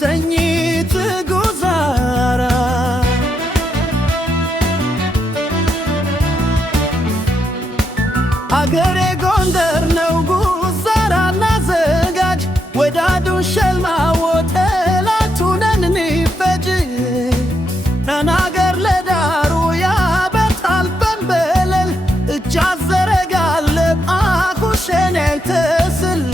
ሰኝት ጉዛራ አገሬ ጎንደር ነው ጉዛራና ዘጋጅ ወዳዱን ሸልማዎ ጠላቱንን ንፈጅ ተናገር ለዳሩ ያበጣል በንበለል እጅ አዘረጋለ አኩሸኔን ተስል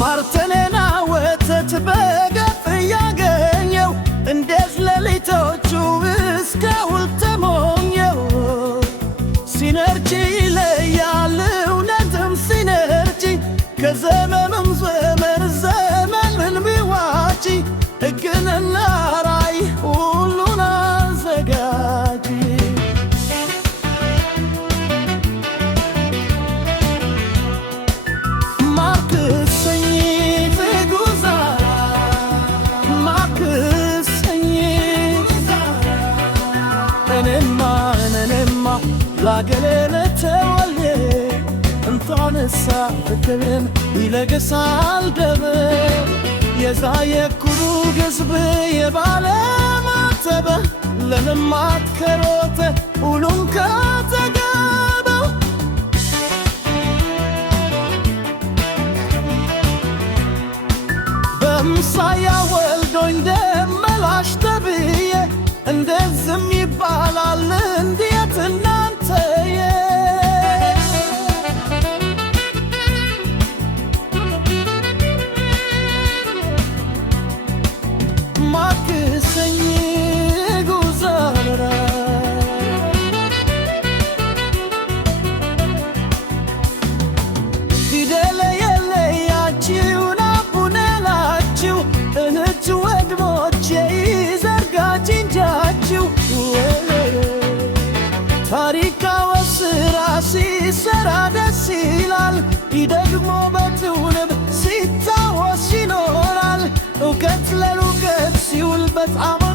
ማርተኔና ወተት በገፍ ያገኘው እንዴት ሌሊቶቹ እስከ ውልተሞኘው ሲነርጂ ይለያል እውነትም ሲነርጂ ከዘመኑም ዘመን ዘመን ምን ቢዋጂ ሕግንና ራይ ሁሉን አዘጋጂ ላገሬ ለተወልዬ እንኳንሳ ፍቅርን ይለግሳል ደም የዛ የኩሩ ግዝብ የባለማተበ ለልማት ከሮተ ሁሉም ከተገበው በምሳያ ወልዶኝ ደመላሽ ተብዬ እንደዝም ይባላል እንዴት እናንተዬ ማክሰኝ ጉዛራ ፊደለ የለያችሁ ናቡነላችሁ እህት ወንድሞቼ ይዘርጋጅ እንጃችሁ ታሪክ አወስራ ሲሰራ ደስ ይላል ደግሞ በትውልድ ሲታወስ ይኖራል እውቀት ለእውቀት ሲውል በጣም